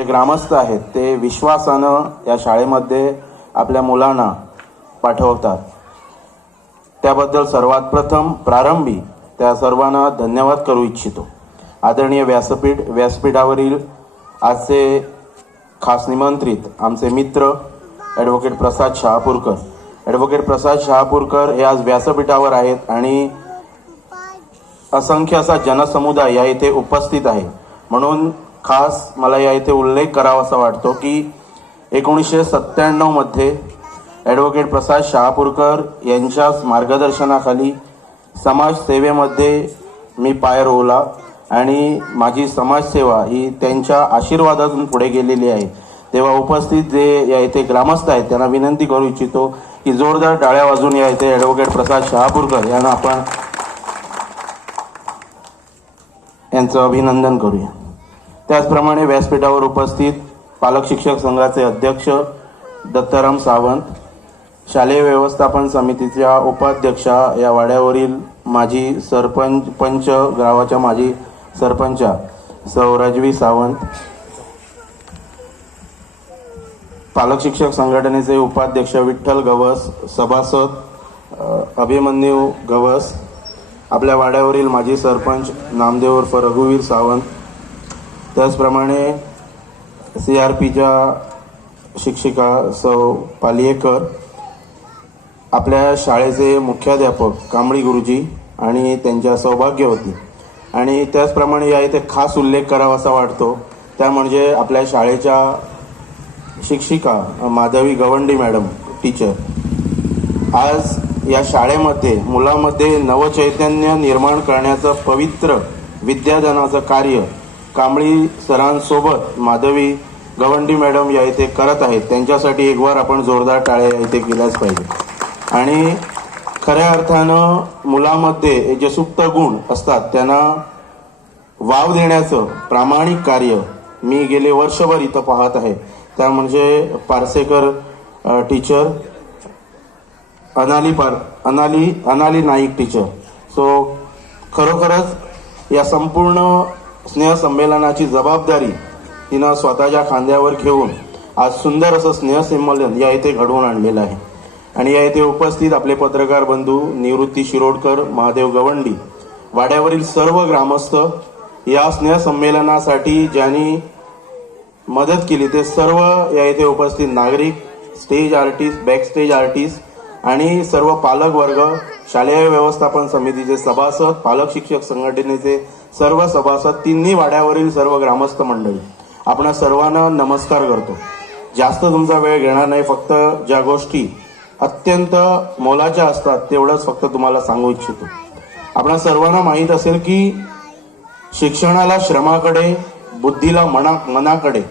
जे ग्रामस्थ आहेत ते विश्वासानं या शाळेमध्ये आपल्या मुलांना पाठवतात, त्याबद्दल सर्वात प्रथम प्रारंभी त्या सर्वांना धन्यवाद करू इच्छितो। आदरणीय व्यासपीठावरील आजचे खास निमंत्रित आमचे मित्र ॲडव्होकेट प्रसाद शहापूरकर। ॲडव्होकेट प्रसाद शहापूरकर हे आज व्यासपीठावर आहेत आणि असंख्य असा जनसमुदाय या इथे उपस्थित आहे, म्हणून खास मला या इथे उल्लेख करावासा वाटतो की 1997 मध्ये ॲडव्होकेट प्रसाद शहापूरकर यांच्याच मार्गदर्शनाखाली समाजसेवेमध्ये मी पाय रोवला आणि माझी समाजसेवा ही त्यांच्या आशीर्वादातून पुढे गेलेली आहे। तेव्हा उपस्थित जे या इथे ग्रामस्थ आहेत त्यांना विनंती करू इच्छितो की जोरदार टाळ्या वाजवून या इथे ॲडव्होकेट प्रसाद शहापूरकर यांना आपण यांचं अभिनंदन करूया। त्याचप्रमाणे व्यासपीठावर उपस्थित पालक शिक्षक संघाचे अध्यक्ष दत्ताराम सावंत, शालेय व्यवस्थापन समितीच्या उपाध्यक्षा, या वाड्यावरील माजी पंच गावाच्या माजी सरपंचा सौ रजवी सावंत, पालक शिक्षक संघटनेचे उपाध्यक्ष विठ्ठल गवस, सभासद अभिमन्यू गवस, आपल्या वाड्यावरील माजी सरपंच नामदेव उर्फ रघुवीर सावंत, त्याचप्रमाणे CRPच्या शिक्षिका सौ पालियेकर, आपल्या शाळेचे मुख्याध्यापक कांबळी गुरुजी आणि त्यांच्या सौभाग्यवती, आणि त्याचप्रमाणे या इथे खास उल्लेख करावासा वाटतो त्या म्हणजे आपल्या शाळेच्या शिक्षिका माधवी गवंडी मॅडम टीचर। आज या शाळेमध्ये मुलांमध्ये नवचैतन्य निर्माण करण्याचं पवित्र विद्यादानाचं कार्य कांबळी सरांसोबत माधवी गवंडी मॅडम या इथे करत आहेत। त्यांच्यासाठी एक वार आपण जोरदार टाळ्या इथे केल्याच पाहिजे। आणि खऱ्या अर्थानं मुलामध्ये जे सुप्त गुण असतात त्यांना वाव देण्याचं प्रामाणिक कार्य मी गेले वर्षभर इथं पाहत आहे, त्या म्हणजे Parsekar teacher, Anali Naik teacher. So खरोखरच या संपूर्ण स्नेहसंमेलनाची जबाबदारी तिनं स्वतःच्या खांद्यावर घेऊन आज सुंदर असं स्नेहसंमेलन या इथे घडवून आणलेलं आहे। आणि या इथे उपस्थित आपले पत्रकार बंधू निवृत्ती शिरोडकर, महादेव गवंडी, वाड्यावरील सर्व ग्रामस्थ, या स्नेहसंमेलनासाठी ज्यांनी मदत केली ते सर्व या इथे उपस्थित नागरिक, stage artist, back stage artist आणि सर्व पालक वर्ग, शालेय व्यवस्थापन समितीचे सभासद, पालक शिक्षक संघटनेचे सर्व सभासद, तिन्ही वाड्यावरील सर्व ग्रामस्थ मंडळी, आपण सर्वांना नमस्कार करतो। जास्त तुमचा वेळ घेणार नाही, फक्त ज्या गोष्टी अत्यंत मोलाच्या असतात तेवढंच फक्त तुम्हाला सांगू इच्छितो। आपण सर्वांना माहीत असेल की शिक्षणाला श्रमाकडे, बुद्धीला मनाकडे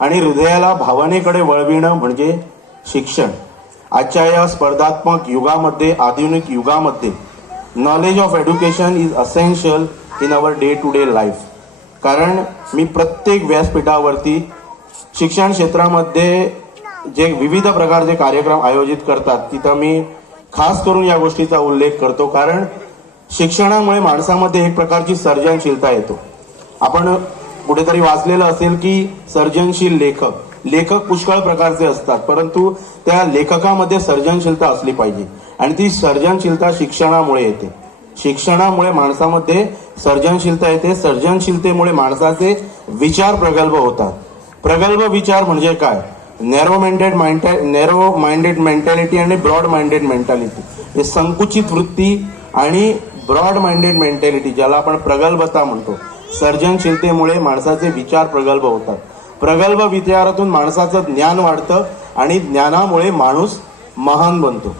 आणि हृदयाला भावनेकडे वळविणं म्हणजे शिक्षण। आजच्या या स्पर्धात्मक युगामध्ये, आधुनिक युगामध्ये knowledge of education is essential in our day to day life. कारण मी प्रत्येक व्यासपीठावरती शिक्षण क्षेत्रामध्ये जे विविध प्रकारचे कार्यक्रम आयोजित करतात तिथं मी खास करून या गोष्टीचा उल्लेख करतो, कारण शिक्षणामुळे माणसामध्ये एक प्रकारची सर्जनशीलता येतो। आपण कुठेतरी वाचलेलं असेल की सर्जनशील लेखक पुष्कळ प्रकारचे असतात, परंतु त्या लेखकामध्ये सर्जनशीलता असली पाहिजे आणि ती सर्जनशीलता शिक्षणामुळे येते। शिक्षणामुळे माणसामध्ये सर्जनशीलता येते, सर्जनशीलतेमुळे माणसाचे विचार प्रगल्भ होतात। प्रगल्भ विचार म्हणजे काय? नॅरो माइंडेड मेंटॅलिटी आणि ब्रॉड माइंडेड मेंटॅलिटी, हे संकुचित वृत्ती आणि ब्रॉड माइंडेड मेंटॅलिटी ज्याला आपण प्रगल्भता म्हणतो। सर्जनशीलतेमुळे माणसाचे विचार प्रगल्भ होतात, प्रगल्भ विचारातून माणसाचं ज्ञान वाढतं आणि ज्ञानामुळे माणूस महान बनतो।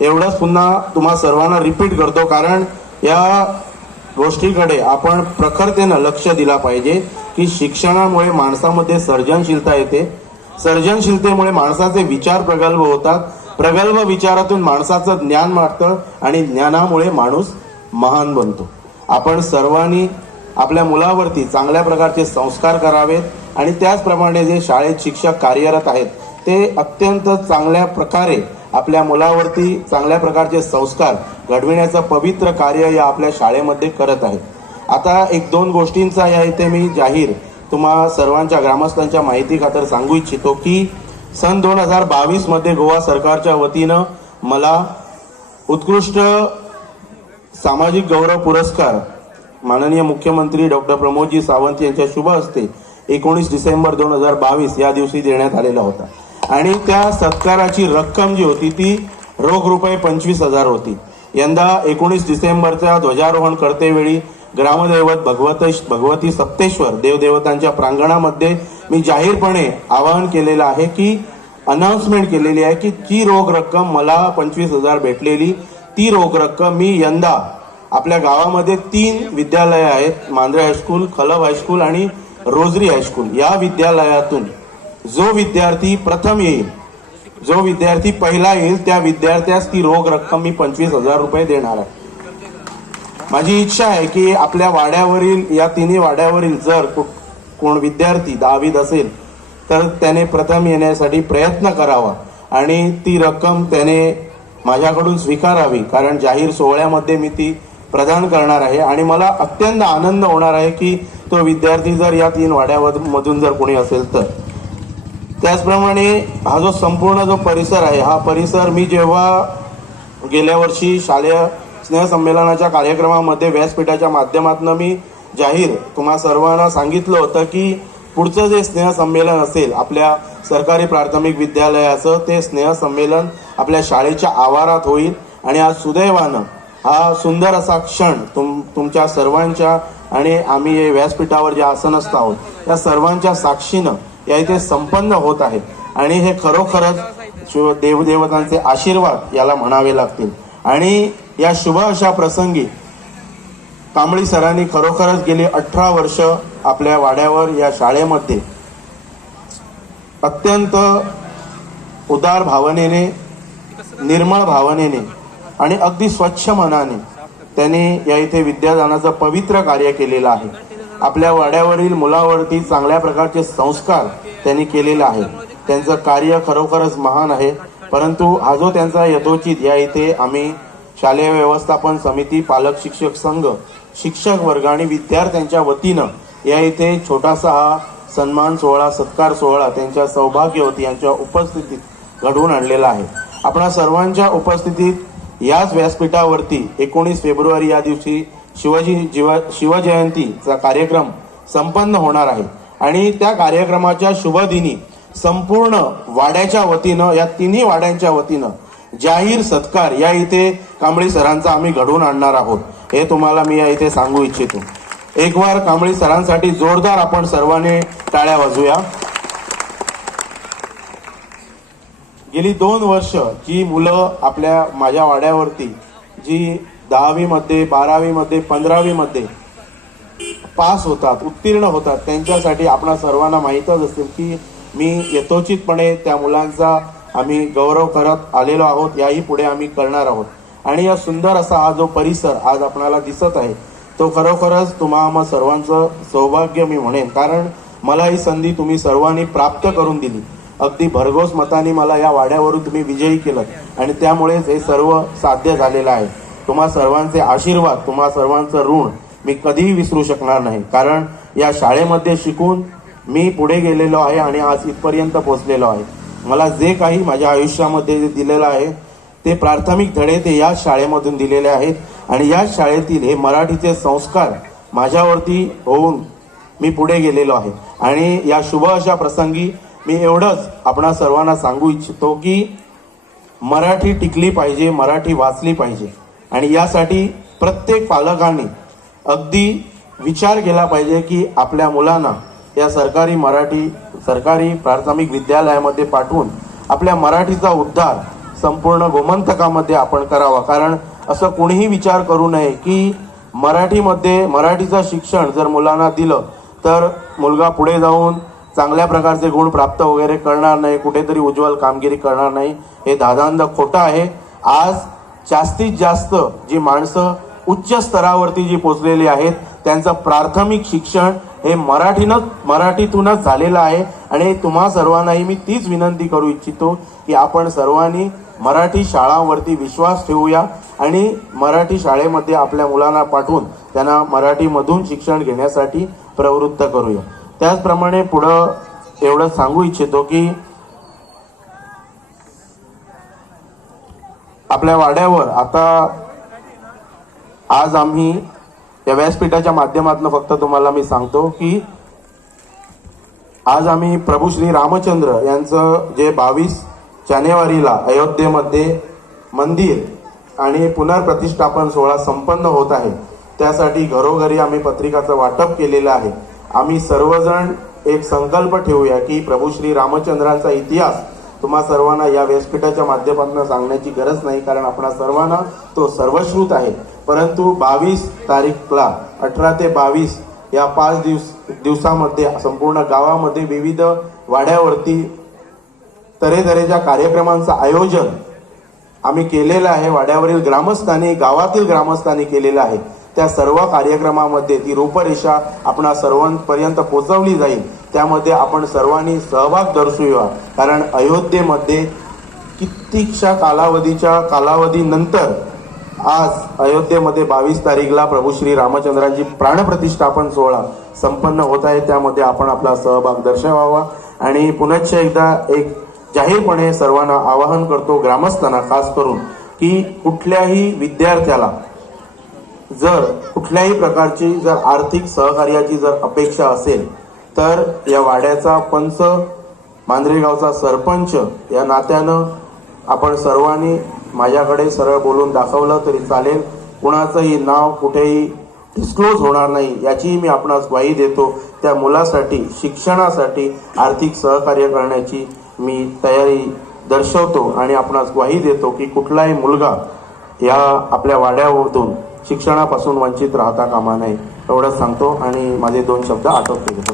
एवढंच पुन्हा तुम्हा सर्वांना रिपीट करतो, कारण या गोष्टीकडे आपण प्रखरतेनं लक्ष दिला पाहिजे की शिक्षणामुळे माणसामध्ये सर्जनशीलता येते, सर्जनशीलतेमुळे माणसाचे विचार प्रगल्भ होतात, प्रगल्भ विचारातून माणसाचं ज्ञान वाढतं आणि ज्ञानामुळे माणूस महान बनतो। आपण सर्वांनी आपल्या मुलावरती चांगल्या प्रकारचे संस्कार करावेत आणि त्याचप्रमाणे जे शाळेत शिक्षक कार्यरत आहेत ते अत्यंत चांगल्या प्रकारे आपल्या मुलावरती चांगल्या प्रकारचे संस्कार घडविण्याचं पवित्र कार्य या आपल्या शाळेमध्ये करत आहेत। आता एक दोन गोष्टींचा या इथे मी जाहीर तुम्हा सर्वांच्या ग्रामस्थांच्या माहिती खातर सांगू इच्छितो की सन 2022 मध्ये गोवा सरकारच्या वतीनं मला उत्कृष्ट सामाजिक गौरव पुरस्कार माननीय मुख्यमंत्री डॉक्टर प्रमोदजी सावंत यांच्या शुभ हस्ते 19 डिसेंबर 2022 या दिवशी देण्यात आलेला होता आणि त्या सत्काराची रक्कम जी होती ती रोख रुपये 25,000 होती. यंदा 19 डिसेंबरच्या ध्वजारोहण करतेवेळी ग्रामदैवत भगवती सप्तेश्वर देवदेवतांच्या प्रांगणामध्ये मी जाहीरपणे आवाहन केलेलं आहे की अनाउन्समेंट केलेली आहे की जी रोख रक्कम मला 25,000 भेटलेली ती रोख रक्कम मी यंदा आपल्या गावामध्ये 3 विद्यालय आहेत, मांजरे हायस्कूल, खलब हायस्कूल आणि रोजरी हायस्कूल. या विद्यालयातून जो विद्यार्थी प्रथम येईल, जो विद्यार्थी पहिला येईल त्या विद्यार्थ्यास ती रोख रक्कम मी 25,000 रुपये देणार आहे. माझी इच्छा आहे की आपल्या वाड्यावरील या तिन्ही वाड्यावरील जर कोण विद्यार्थी 10वीत असेल तर त्याने प्रथम येण्यासाठी प्रयत्न करावा आणि ती रक्कम त्याने माझ्याकडून स्वीकारावी, कारण जाहीर सोहळ्यामध्ये मी ती प्रदान करणार आहे आणि मला अत्यंत आनंद होणार आहे की तो विद्यार्थी जर या 3 वाड्यामधून जर कोणी असेल तर. त्याचप्रमाणे हा जो संपूर्ण जो परिसर आहे, हा परिसर मी जेव्हा गेल्या वर्षी शालेय स्नेहसंमेलनाच्या कार्यक्रमामध्ये व्यासपीठाच्या माध्यमातून मी जाहीर तुम्हा सर्वांना सांगितलं होतं की पुढचं जे स्नेहसंमेलन असेल आपल्या सरकारी प्राथमिक विद्यालयाचं, ते स्नेहसंमेलन आपल्या शाळेच्या आवारात होईल. आणि आज सुदैवानं हा सुंदर असा क्षण तुमच्या सर्वांच्या आणि आम्ही हे व्यासपीठावर जे आसनस्थ आहोत या सर्वांच्या साक्षीनं या इथे संपन्न होत आहे आणि हे खरोखरच देवदेवतांचे आशीर्वाद याला म्हणावे लागतील. आणि या शुभ अशा प्रसंगी कांबळी सरांनी खरोखरच गेली 18 वर्ष आपल्या वाड्यावर या शाळेमध्ये अत्यंत उदार भावनेने, निर्मळ भावनेने आणि अगदी स्वच्छ मनाने त्यांनी या इथे विद्यादानाचं पवित्र कार्य केलेलं आहे. आपल्या वाड्यावरील मुलावरती चांगल्या प्रकारचे संस्कार त्यांनी केलेले आहे. त्यांचं कार्य खरोखरच महान आहे. परंतु हा जो त्यांचा यथोचित या इथे आम्ही शालेय व्यवस्थापन समिती, पालक शिक्षक संघ, शिक्षक वर्ग आणि विद्यार्थ्यांच्या वतीनं या इथे छोटासा हा सन्मान सोहळा, सत्कार सोहळा त्यांच्या सौभाग्यवती यांच्या उपस्थितीत घडवून आणलेला आहे. आपणा सर्वांच्या उपस्थितीत याच व्यासपीठावरती 19 फेब्रुवारी या दिवशी शिवजयंतीचा कार्यक्रम संपन्न होणार आहे आणि त्या कार्यक्रमाच्या शुभ दिनी संपूर्ण वाड्याच्या वतीनं, या तिन्ही वाड्यांच्या वतीनं जाहीर सत्कार या इथे कांबळी सरांचा आम्ही घडवून आणणार आहोत. हे तुम्हाला मी या इथे सांगू इच्छितो. एक वार कांबळी सरांसाठी जोरदार आपण सर्वांनी टाळ्या वाजूया. गेली 2 वर्ष जी मुलं आपल्या माझ्या वाड्यावरती जी 10वी मध्ये, 12वी मध्ये, 15वी मध्ये पास होतात, उत्तीर्ण होतात, त्यांच्यासाठी आपणा सर्वांना माहीतच असेल की मी यथोचितपणे त्या मुलांचा आम्ही गौरव करत आलेलो आहोत, याही पुढे आम्ही करणार आहोत. आणि या सुंदर असा हा जो परिसर आज आपल्याला दिसत आहे तो खरोखरच तुम्हा सर्वांचं सौभाग्य मी म्हणेन, कारण मला ही संधी तुम्ही सर्वांनी प्राप्त करून दिली. अगदी भरघोस मताने मला या वाड्यावरून तुम्ही विजयी केलं आणि त्यामुळेच हे सर्व साध्य झालेलं आहे. तुम्हा सर्वांचे आशीर्वाद, तुम्हा सर्वांचं ऋण मी कधीही विसरू शकणार नाही, कारण या शाळेमध्ये शिकून मी पुढे गेलेलो आहे आणि आज इथपर्यंत पोहोचलेलो आहे. मला जे काही माझ्या आयुष्यामध्ये जे दिलेलं आहे ते प्राथमिक धडे ते याच शाळेमधून दिलेले आहेत आणि याच शाळेतील हे मराठीचे संस्कार माझ्यावरती होऊन मी पुढे गेलेलो आहे. आणि या शुभ अशा प्रसंगी मी एवढंच आपणा सर्वांना सांगू इच्छितो की मराठी टिकली पाहिजे, मराठी वाचली पाहिजे आणि यासाठी प्रत्येक पालकांनी अगदी विचार केला पाहिजे की आपल्या मुलांना या सरकारी प्राथमिक विद्यालयामध्ये पाठवून आपल्या मराठीचा उद्धार संपूर्ण गोमंतकामध्ये आपण करावा. कारण असं कोणीही विचार करू नये की मराठीचं शिक्षण जर मुलांना दिलं तर मुलगा पुढे जाऊन चांगल्या प्रकारचे गुण प्राप्त वगैरे करणार नाही, कुठेतरी उज्ज्वल कामगिरी करणार नाही. हे धादांध खोटं आहे. आज जास्तीत जास्त जी माणसं उच्च स्तरावरती जी पोचलेली आहेत त्यांचं प्राथमिक शिक्षण हे मराठीतूनच झालेलं आहे. आणि तुम्हा सर्वांनाही मी तीच विनंती करू इच्छितो की आपण सर्वांनी मराठी शाळांवरती विश्वास ठेवूया आणि मराठी शाळेमध्ये आपल्या मुलांना पाठवून त्यांना मराठीमधून शिक्षण घेण्यासाठी प्रवृत्त करूया. त्याचप्रमाणे पुढं एवढं सांगू इच्छितो की आपल्या वाड्यावर आता आज आम्ही या व्यासपीठाच्या माध्यमातून फक्त तुम्हाला मी सांगतो की आज आम्ही प्रभू श्री रामचंद्र यांचं जे 22 जानेवारीला अयोध्येमध्ये मंदिर आणि पुनर्प्रतिष्ठापन सोहळा संपन्न होत आहे, त्यासाठी घरोघरी आम्ही पत्रिकाचं वाटप केलेलं आहे. आम्ही सर्वजण एक संकल्प ठेवूया की प्रभू श्री रामचंद्रांचा इतिहास तुम्हा सर्वांना या व्यासपीठाच्या माध्यमातून सांगण्याची गरज नाही, कारण आपणा सर्वांना तो सर्वश्रुत आहे. परंतु 22 तारीखला 18 ते 22 या 5 दिवसामध्ये संपूर्ण गावामध्ये विविध वाड्यावरती तऱ्हेतऱ्हेच्या कार्यक्रमांचं आयोजन आम्ही केलेलं आहे. वाड्यावरील ग्रामस्थांनी, गावातील ग्रामस्थांनी केलेलं आहे. त्या सर्व कार्यक्रमामध्ये ती रूपरेषा आपणा सर्वांपर्यंत पोहोचवली जाईल. त्यामध्ये आपण सर्वांनी सहभाग दर्शवूया, कारण अयोध्येमध्ये कित्येकशा कालावधीनंतर आज अयोध्येमध्ये 22 तारीखला प्रभू श्री रामचंद्रांची प्राणप्रतिष्ठापन सोहळा संपन्न होत आहे. त्यामध्ये आपण आपला सहभाग दर्शवावा. आणि पुनश्च एकदा एक जाहीरपणे सर्वांना आवाहन करतो, ग्रामस्थांना खास करून, की कुठल्याही विद्यार्थ्याला जर कुठल्याही प्रकारची जर आर्थिक सहकार्याची जर अपेक्षा असेल तर या वाड्याचा पंच, मांजरेगावचा सरपंच या नात्यानं आपण सर्वांनी माझ्याकडे सरळ बोलून दाखवलं तरी चालेल. कुणाचंही नाव कुठेही डिस्क्लोज होणार नाही याची मी आपणास ग्वाही देतो. त्या मुलासाठी, शिक्षणासाठी आर्थिक सहकार्य करण्याची मी तयारी दर्शवतो आणि आपणास ग्वाही देतो की कुठलाही मुलगा या आपल्या वाड्यामधून शिक्षणापासून वंचित राहता कामा नये, एवढंच सांगतो आणि माझे 2 शब्द आटोपते घेतो.